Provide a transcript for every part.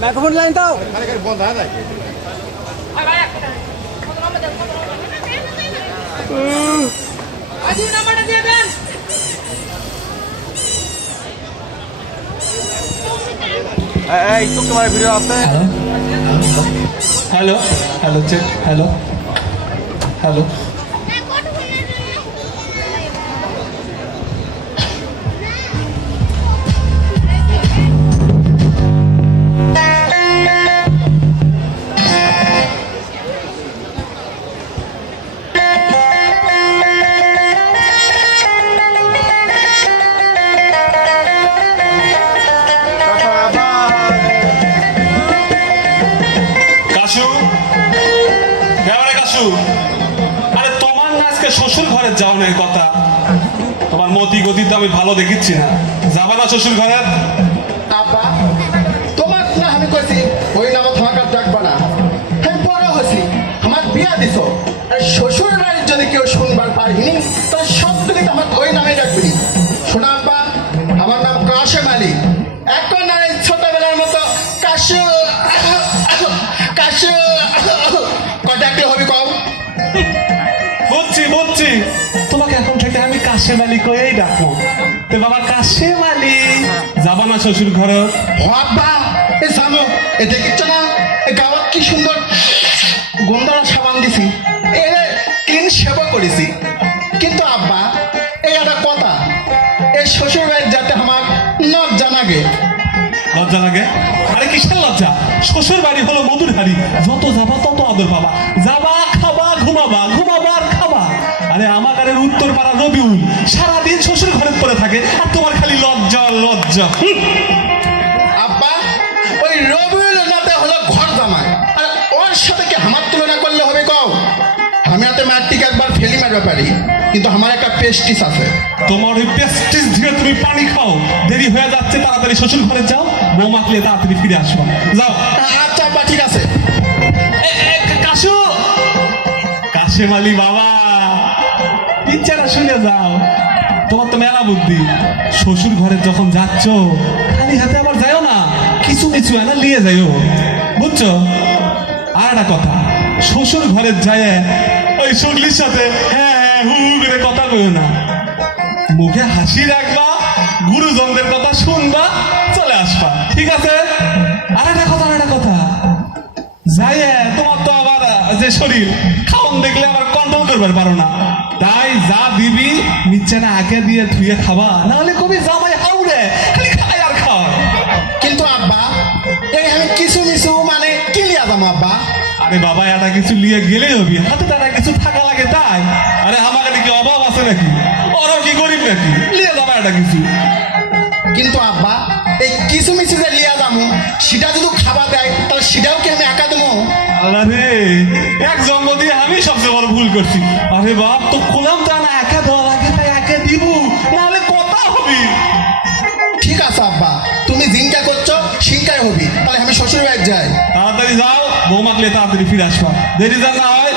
Microphone line দাও। এই তো তোমার ভিডিও আছে hello? Hello check hello hello যাও না কথা। তোমার মতি গতি তো আমি ভালো দেখিচ্ছি না। যাবা না শ্বশুর ঘরে? তোমার হয়েছি আমার বিয়া শ্বশুর বাড়ির যদি কেউ শুনবার পারিনি, তাহলে সব তুমি আমার ওই নামে ডাকবি। আলী কয়েই ডাকবো তো বাবা কাশেম আলী যাবা না শ্বশুর ঘরে? ও এ জানো এ দেখিচ্ছ না এ গাওয়াত কি সুন্দর গন্ধারা সাবান দিছি। এ ক্লিন সেবা করেছি কিন্তু আব্বা এই একটা কথা এই শ্বশুর বাড়ির যাতে আমার নখ জানাগে লজ্জা লাগে? আরে কিসের লজ্জা? শ্বশুর বাড়ি হলো মধুর হাড়ি কিন্তু আমার একটা পেস্টিস আছে। তোমার ওই পেস্টিস তুমি পানি খাও। দেরি হয়ে যাচ্ছে তাড়াতাড়ি শ্বশুর ঘরে যাও। মাখলে তাড়াতাড়ি ফিরে যাও। আচ্ছা আব্বা ঠিক আছে। কাশু! কাশেম আলী বাবা! ইচ্ছাটা শুনে যাও। তোমার তো মেলা বুদ্ধি। শ্বশুর ঘরে যখন যাচ্ছ খালি হাতে আবার যাও না। কিছু কিছু এনা নিয়ে যাইও বুঝছ? আর একটা কথা। শ্বশুর ঘরে যায় ওই সগলির সাথে হ্যাঁ হু করে কথা কইও না। মুখে হাসি রাখবা গুরুজনদের কথা শুনবা চলে আসবা। ঠিক আছে? আর একটা কথা একটা কথা। যাই তোমার তো আবার যে শরীর খাওন দেখলে আবার কন্ট্রোল করবার পারো না। তাই যা দিবি নিচে না আগে দিয়ে ধুয়ে খাবা। নাহলে কবি জামাই হাউড়ে খালি খাই আর খাওয়া কিন্তু আব্বা এই আমি কিছু মিছু মানে কি লিয়া যাব আব্বা? আরে বাবা এটা কিছু নিয়ে গেলেই হবি। হাতে তারা কিছু থাকা লাগে তাই। আরে আমার কি অভাব আছে নাকি? ওরাও কি গরিব নাকি? নিয়ে যাবা এটা কিছু। কিন্তু আব্বা এই কিছু মিছু যে লিয়া যাব সেটা যদি খাবার দেয় তাহলে সেটাও কি আমি একা দেবো? আল্লাহ রে এক জন্ম দিয়ে আমি সবচেয়ে বড় ভুল করছি। আরে বাপ তো জানা একা দেওয়া লাগে তাই একে দিব। নাহলে কথা হবি। ঠিক আছে আব্বা তুমি জিনকা করছ হবি তাহলে আমি শ্বশুর বাড়ি যাই। তাড়াতাড়ি যাও বৌমাকলে তাড়াতাড়ি ফিরে আসবা। দেরি যান না হয়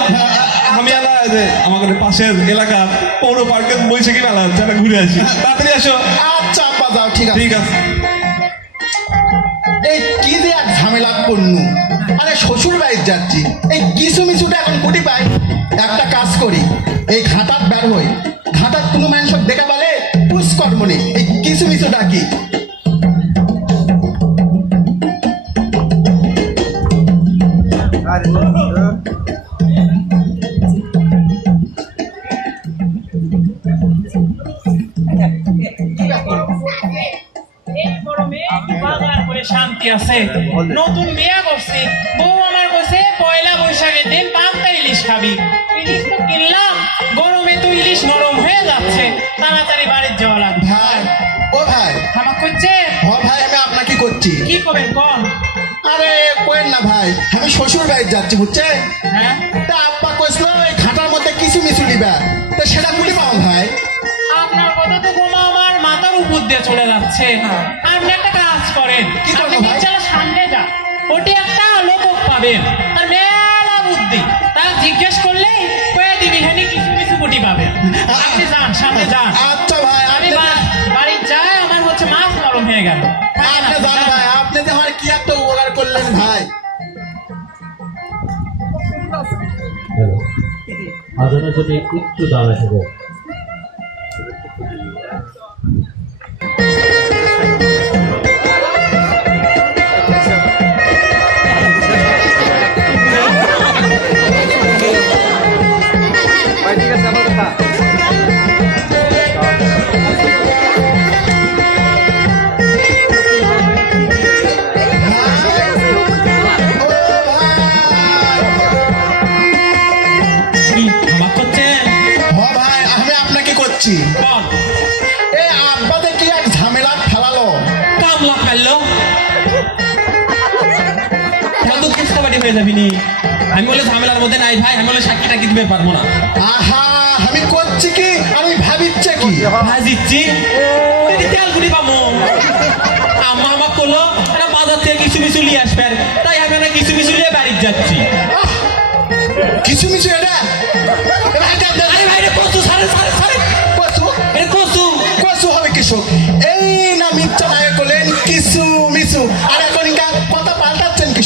আমি এলা যে আমাদের পাশের এলাকা পৌর পার্কের বৈশাখী মেলা হচ্ছে একটা ঘুরে আসি। তাড়াতাড়ি আসো। আচ্ছা আপা যাও ঠিক আছে। ঠিক আছে। এই কি যে এক ঝামেলা করনু আরে শ্বশুর বাড়ি যাচ্ছি এই কিছু মিছুটা এখন কুটি পাই একটা কাজ করি। এই ঘাটাত বের হই। ঘাটাত কোনো মানুষ দেখা পালে পুষ্কর্ম নেই। এই কিছু মিছু ডাকি আছে। নতুন বিয়া করছি। বউ আমার বসে পয়লা বৈশাখের দিন পাঁচটা ইলিশ খাবি। ইলিশ তো কিনলাম গরমে তো ইলিশ নরম হয়ে যাচ্ছে। তাড়াতাড়ি বাড়ির যাওয়া লাগবে। ভাই ও ভাই। আমার করছে হ ভাই আমি আপনাকে করছি কি করবেন কন? আরে কোয়েন না ভাই আমি শ্বশুর বাড়ি যাচ্ছি বুঝছে হ্যাঁ। তা আব্বা কইছিল এই ঘাটার মধ্যে কিছু মিছু দিবা তা সেটা কুটি পাও ভাই। আপনার কথা তো বোমা আমার মাথার উপর দিয়ে চলে যাচ্ছে। পাবেন। তার মেলা বুদ্ধি। তা জিজ্ঞেস করলে কয়ে দিবি হ্যাঁ, এখানে কিছু কিছু গুটি পাবেন আপনি যান সামনে যান। আচ্ছা ভাই আমি বাড়ি যাই আমার হচ্ছে মাছ নরম হয়ে গেল। আপনি যান ভাই আপনি যে আমার কি একটা উপকার করলেন ভাই। আজনের জন্য একটু দাঁড়া থাকো হয়ে যাবি নি। আমি বলে ঝামেলার মধ্যে নাই ভাই আমি বলে সাক্ষী টাকি দিতে পারব না। আহা আমি করছি কি? আমি ভাবিচ্ছে কি? ভাই দিচ্ছি তেল গুড়ি পাবো। আম্মা আমাক করল একটা বাজার থেকে কিছু কিছু নিয়ে আসবেন তাই আমি না কিছু কিছু নিয়ে বাড়িতে যাচ্ছি। কিছু মিছু এটা? এ ভাই, দেন, দেন, আরে ভাই রে কচু সারে সারে সারে। কচু? এটা কচু। কচু হবে কিছু এই না মিথ্যা নায়ক করলেন কিছু মিছু আর এখন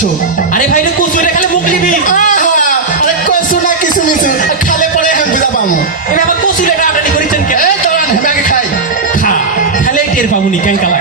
কিছু আরে ভাই রে কচু এটা খালি মুখ নিবি। আহা আরে কচু না কিছু মিছু খালে পরে হ্যাঁ বুঝা পামু। এটা আমার কচু রেখা আটানি করিছেন কে এ তোরা আগে খাই। খা খালে টের পাবনি কেন লাগে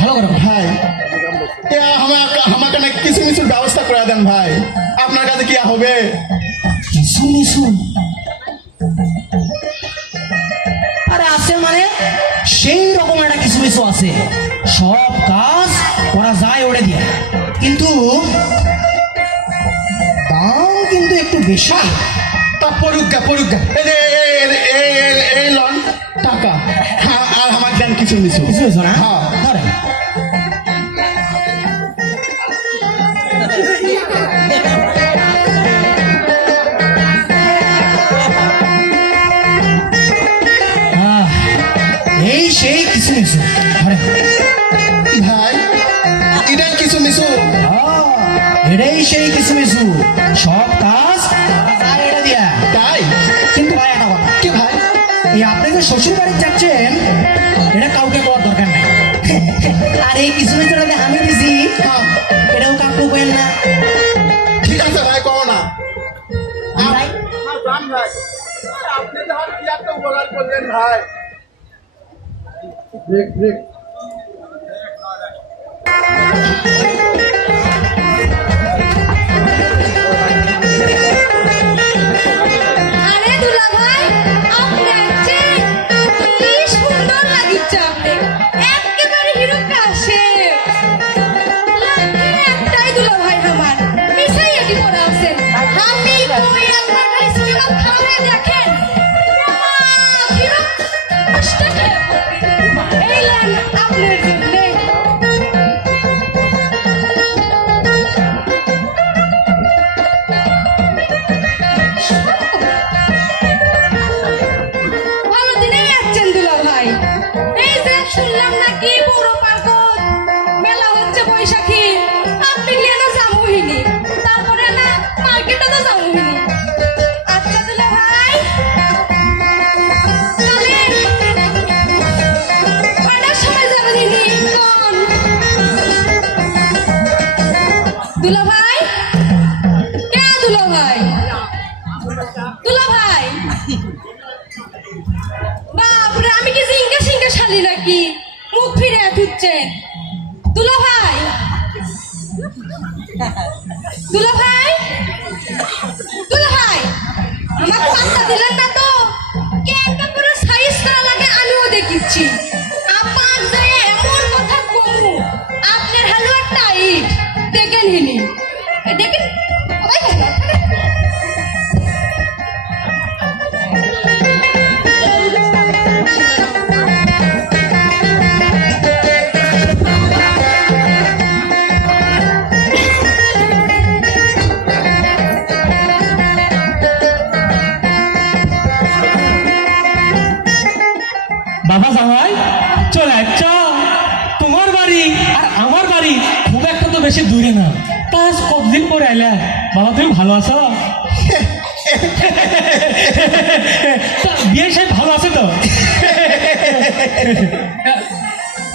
ভালো করে ভাই আমাকে আমাকে না কিছু মিছুর ব্যবস্থা করে দেন ভাই। আপনার কাছে কি হবে? কিছু মিছু আরে আছে মানে? সেই রকম একটা কিছু মিছু আছে। সব কাজ করা যায় ওরে দিয়ে। কিন্তু দাম কিন্তু একটু বেশি। তা পড়ুক পড়ুক এই লন। টাকা। হ্যাঁ আর আমার দেন কিছু কিছু মিছু না? হ্যাঁ। এটাই সেই কিছু মিছু সব কাজ এটা দিয়া। তাই? কিন্তু ভাই একটা কথা। কি ভাই? এই আপনি যে শ্বশুর বাড়ি যাচ্ছেন এটা কাউকে করার দরকার নাই। আর এই কিছু মিছুর আমি দিছি হ্যাঁ। এটাও কাকু কেন না। ঠিক আছে ভাই কও না। ভাই আপনি যখন কি একটা বলার করলেন ভাই। ব্রেক ব্রেক আমি আপনি নাকি? মুখ ফিরে ঢুকছেন দুলো ভাই। দুলো ভাই। দুলো ভাই আমার পাত্তা দিলেন না তো? কে একটা পুরো সাইজ করা লাগে আমিও দেখিচ্ছি। আপনার যে এমন কথা কমু, আপনার হালুয়ার টাইট দেখেন হিনি বাবা জামাই, চল চ তোমার বাড়ি আর আমার বাড়ি খুব একটা তো বেশি দূরে না। তা কতদিন পরে আইলে বাবা, তুমি ভালো আছো? বিয়ে সাহেব ভালো আছে তো?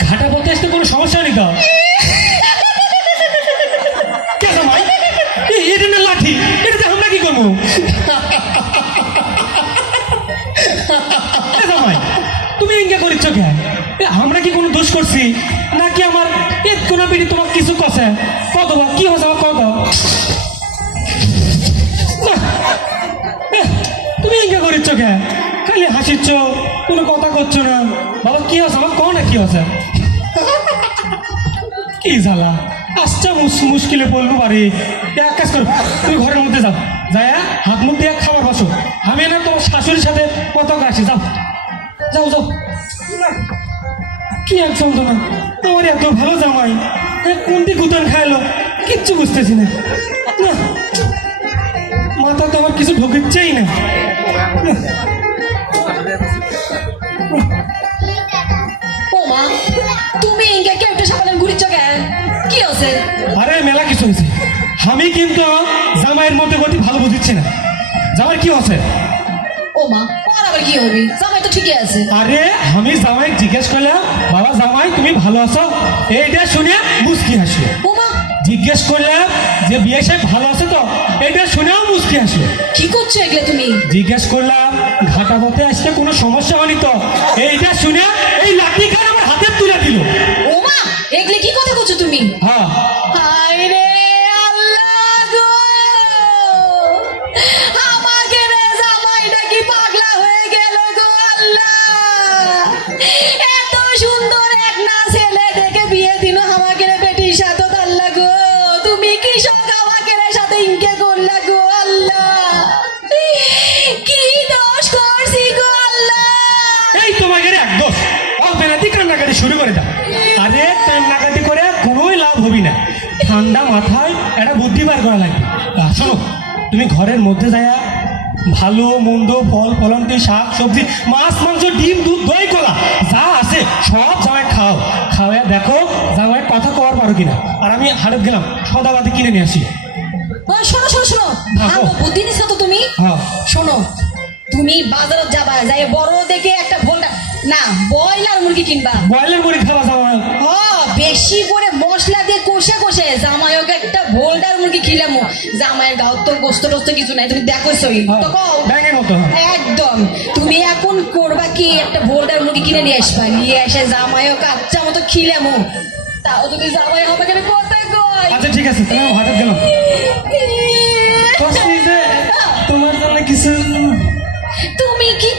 ঘাটা পথে আসতে কোনো সমস্যা নেই তো? এটা না লাঠি এটা আমরা কি করব? ইঙ্গা করিচ্ছ কেন আমরা কি কোনো দোষ করছি? নাকি আমার এক কোনো পিড়ি তোমার কিছু কছে কত কি হচ্ছে কত তুমি ইঙ্গা করিচ্ছ কেন খালি হাসিচ্ছ, কোনো কথা করছ না। বাবা, কি হচ্ছে আমার কও না কি হচ্ছে কি জ্বালা? মুস- মুশকিলে বলব পারি এক কাজ করো, তুমি ঘরের মধ্যে যাও। যাই হাত মুখ দিয়ে খাবার বসো। আমি না তোমার শাশুড়ির সাথে কথা আসি, যাও। যাও যাও। কি এক যন্ত্রণা আমার এত ভালো জামাই কোন দিক গুতান খাইলো? কিচ্ছু বুঝতেছি না। মাথা তো আমার কিছু ঢুকিচ্ছেই না। তুমি ইনকে কেউ একটু ঘুরিচ্ছ কেন কি আছে আরে মেলা কিছু হয়েছে। আমি কিন্তু জামাইয়ের মধ্যে গতি ভালো বুঝিচ্ছি না। জামাই কি আছে ও মা ওর আবার কি হবে? জামাই তো ঠিকই আছে। আরে আমি জামাই জিজ্ঞেস করলাম বাবা জামাই তুমি ভালো আছো? এইটা শুনে মুসকি হাসলো। ও মা। জিজ্ঞেস করলাম যে বিয়ে সাহেব ভালো আছে তো? এটা শুনেও মুসকি হাসলো। কি করছ এগুলো তুমি? জিজ্ঞেস করলাম ঘাটা পথে আসতে কোনো সমস্যা হয়নি তো? এইটা শুনে এই লাঠি খান আমার হাতে তুলে দিল। ও মা এগুলো কি কথা করছ তুমি? হ্যাঁ হায় তুমি ঘরের মধ্যে যায়া ভালো মন্দ ফল ফলন্তি শাক সবজি মাছ মাংস ডিম দুধ দই কলা যা আছে সব জামাই খাও। খাওয়া দেখো জামাই কথা কওয়ার পারো কিনা। আর আমি হাটত গেলাম সদাবাতি কিনে নিয়ে আসি। শোনো শোনো শোনো। ভালো বুদ্ধি নিস তো তুমি? হ্যাঁ। শোনো তুমি বাজারত যাবা যাই বড় দেখে একটা ভোলটা না ব্রয়লার মুরগি কিনবা। বয়লের মুড়ি খাওয়া হ বেশি করে মশলা দিয়ে কষে কষে জামাইকে একটা ভোলটার মুরগি খিলাম। জামাইয়ের গাও তো গোস্ত টোস্ত কিছু নাই তুমি দেখো সই। একদম। তুমি এখন করবা কি একটা ভোলটার মুরগি কিনে নিয়ে আসবা? নিয়ে এসে জামাইও কাচ্চা মতো খিলামো। তাও তুমি জামাই হবে কেন কথা কয়? আচ্ছা ঠিক আছে আমি হাটত গেলাম। তোমার জন্য কিছু তুমি কি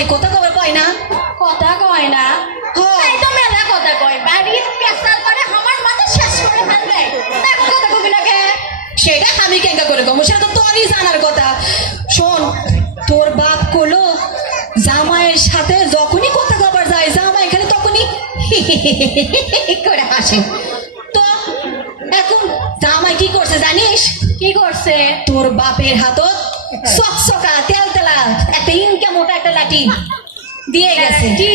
জামাই কথা কবে কয় না? কথা কয় না। হ্যাঁ। এই তো মেলা কথা কয়। বাড়ির পেশার করে আমার মাথা শেষ করে ফেলবে। কথা কবি না কে? সেটা আমি কেঙ্কা করে গো সেটা তো তোরই জানার কথা। শোন তোর বাপ কলো জামাইয়ের সাথে যখনই কথা কবার যায় জামাই এখানে তখনই করে হাসে। তো এখন জামাই কি করছে জানিস? কি করছে? তোর বাপের হাতত সক চকচকা টি দিয়ে গেছে। টি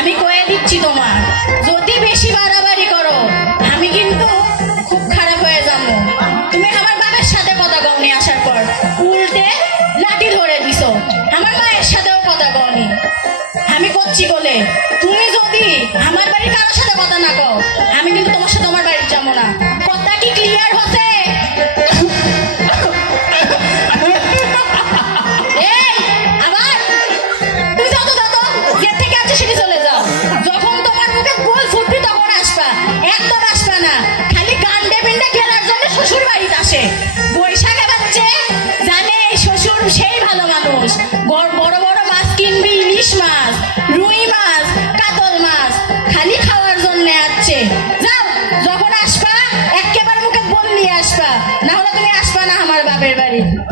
আমি কয়ে দিচ্ছি তোমার, যদি বেশি বাড়াবাড়ি করো, আমি কিন্তু খুব খারাপ হয়ে যাব। তুমি আমার বাবার সাথে কথা কওনি আসার পর, উল্টে লাঠি ধরে দিছ। আমার মায়ের সাথেও কথা কওনি। আমি করছি বলে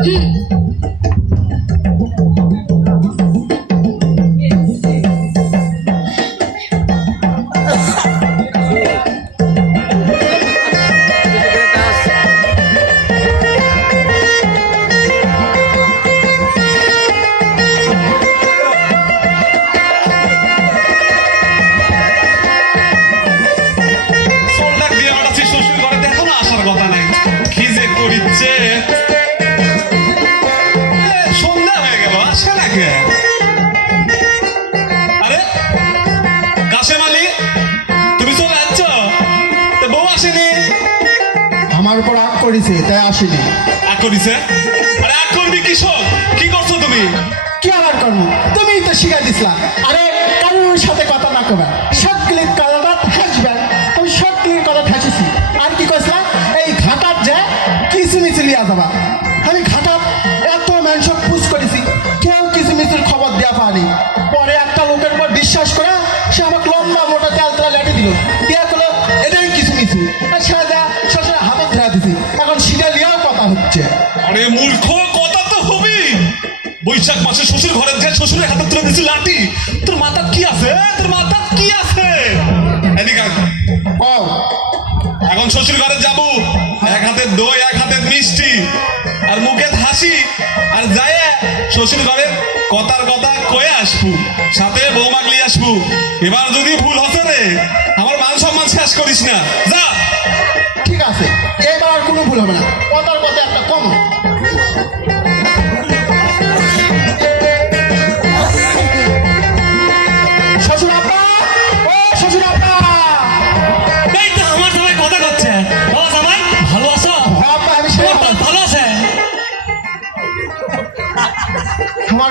Mm. আমার উপর আগ করেছে তাই আসিনি। আগ করেছে? আরে আগ করবি কৃষক কি করছ তুমি? কি আবার করব? তুমি তো শিখাই দিছিলা। আরে কারোর সাথে কথা না কবে। মূর্খ কথা তো হবি। বৈশাখ মাসে শ্বশুর ঘরে যে শ্বশুরের হাতে তুলে দিছি লাঠি। তোর মাথা কি আছে? তোর মাথা কি আছে? এখন শ্বশুর ঘরে যাব। এক হাতে দই এক হাতে মিষ্টি। আর মুখে হাসি। আর যায় শ্বশুর ঘরে কথার কথা কয়ে আসব। সাথে বৌমা লিয়ে আসব। এবার যদি ভুল হতে রে আমার মান সম্মান শেষ করিস না। যা। ঠিক আছে এবার কোনো ভুল হবে না। কথার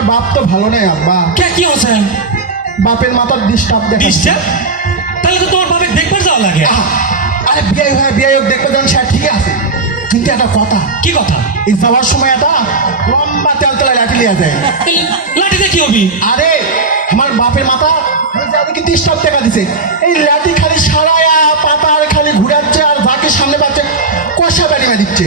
বাপ তো ভালো নেই আব্বা। কে কি হচ্ছে বাপের মাথার ডিস্টার্ব দেখা ডিস্টার্ব তাহলে তো তোমার বাপের দেখবার যাওয়া লাগে। আহা, আরে বিয়ে হয়ে বিয়ে হোক দেখবে যখন সে ঠিকই আছে। কিন্তু একটা কথা কি কথা? এই যাওয়ার সময় একটা লম্বা তেল তেলা লাঠি লিয়া যায়। এই লাঠিতে কি হবি? আরে আমার বাপের মাথা যাদেরকে ডিস্টার্ব দেখা দিছে? এই লাঠি খালি সারায়া পাতার খালি ঘুরাচ্ছে আর বাকি সামনে পাচ্ছে কষা বাড়ি দিচ্ছে।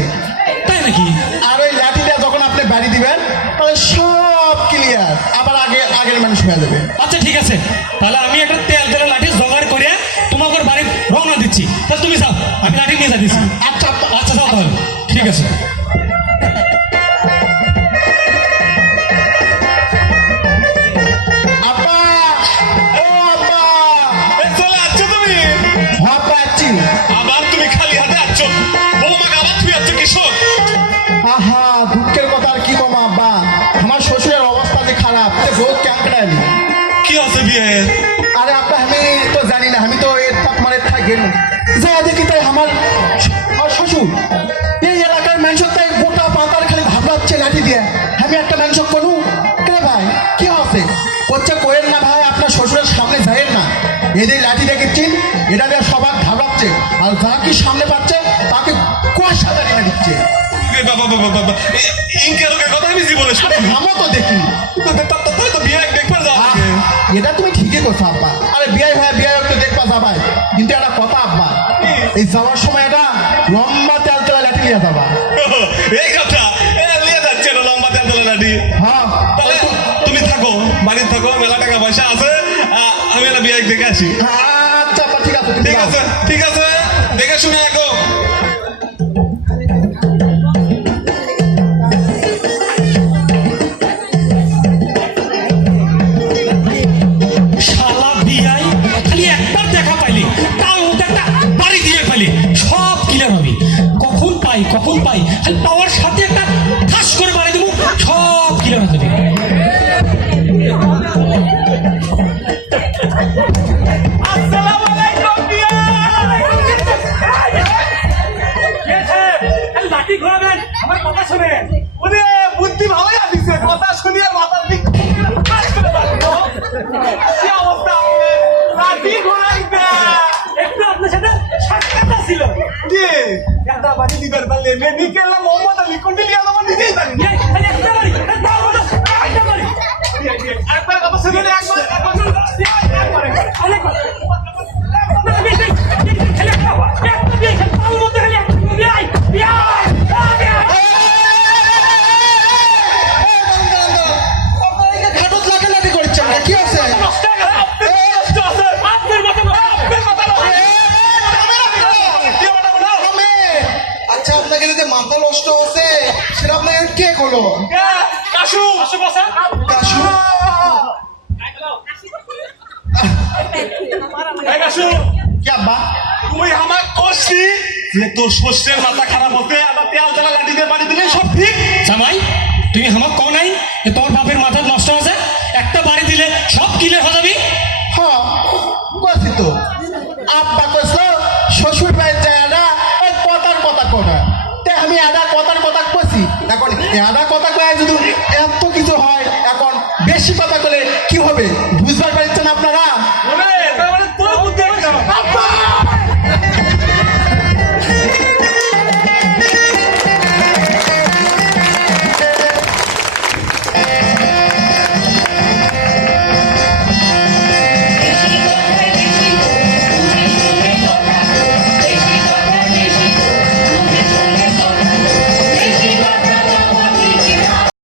তাই নাকি আর ওই লাঠিটা যখন আপনি বাড়ি দিবেন তাহলে সব ক্লিয়ার আবার আগে আগের মানুষ হয়ে যাবে আচ্ছা ঠিক আছে। তাহলে আমি একটা তেল তেলের লাঠি জোগাড় করে তোমাকে বাড়ি রওনা দিচ্ছি। তাহলে তুমি যাও আমি লাঠি নিয়ে যাচ্ছি। আচ্ছা। আচ্ছা যাও তাহলে। ঠিক আছে। বহুত কি আছে বিয়ে? আরে আব্বা আমি তো জানি না আমি তো এর তাক যে দেখি তাই আমার আমার শ্বশুর? এই এলাকার মানুষ তাই গোটা পাতার খালি ভাবলাচ্ছে লাঠি দিয়ে। আমি একটা মানুষ করু কে ভাই? কি হচ্ছে করছে কোয়েন না ভাই আপনার শ্বশুরের সামনে যাইয়েন না। এদের লাঠি দেখেছেন এটা দিয়ে সবার ঘাবড়াচ্ছে আর যা কি সামনে পাচ্ছে তাকে কুয়াশা দাঁড়িয়ে দিচ্ছে। বাবা বাবা বাবা এ, কথা আমি জীবনে শুনি আমও তো দেখি। তাই তো বিয়ে দেখবার যাও এটা তুমি ঠিকই আব্বা। আরে বিয়ে ভাই বিয়ে তো দেখবা যাবাই। কিন্তু একটা কথা আব্বা এই যাওয়ার সময় এটা লম্বা তেল তেলা লাঠি নিয়ে যাবা। এই কথা যাচ্ছে লম্বা তেল তোলা লাঠি। হ্যাঁ। তাহলে তুমি থাকো বাড়িতে থাকো মেলা টাকা পয়সা আছে আমি একটা বিয়ে দেখে আসি। আচ্ছা ঠিক আছে ঠিক আছে ঠিক আছে দেখে শুনে পাওয়ার ছিল কি একটা বাড়ি দিবার পারলে মেডিকেল মোহাম্মদ আলী কোনটি নিয়ে আমার নিজেই জানি একবার একবার একবার আপনাকে কে? করল কাশু কি আব্বা? তুই আমার কষি যে তোর শস্যের মাথা খারাপ হতে আবার তেল তেলা লাঠি দিয়ে বাড়ি দিলে সব ঠিক? জামাই তুমি আমার কও নাই তোমার কথার কথা কটা তে আমি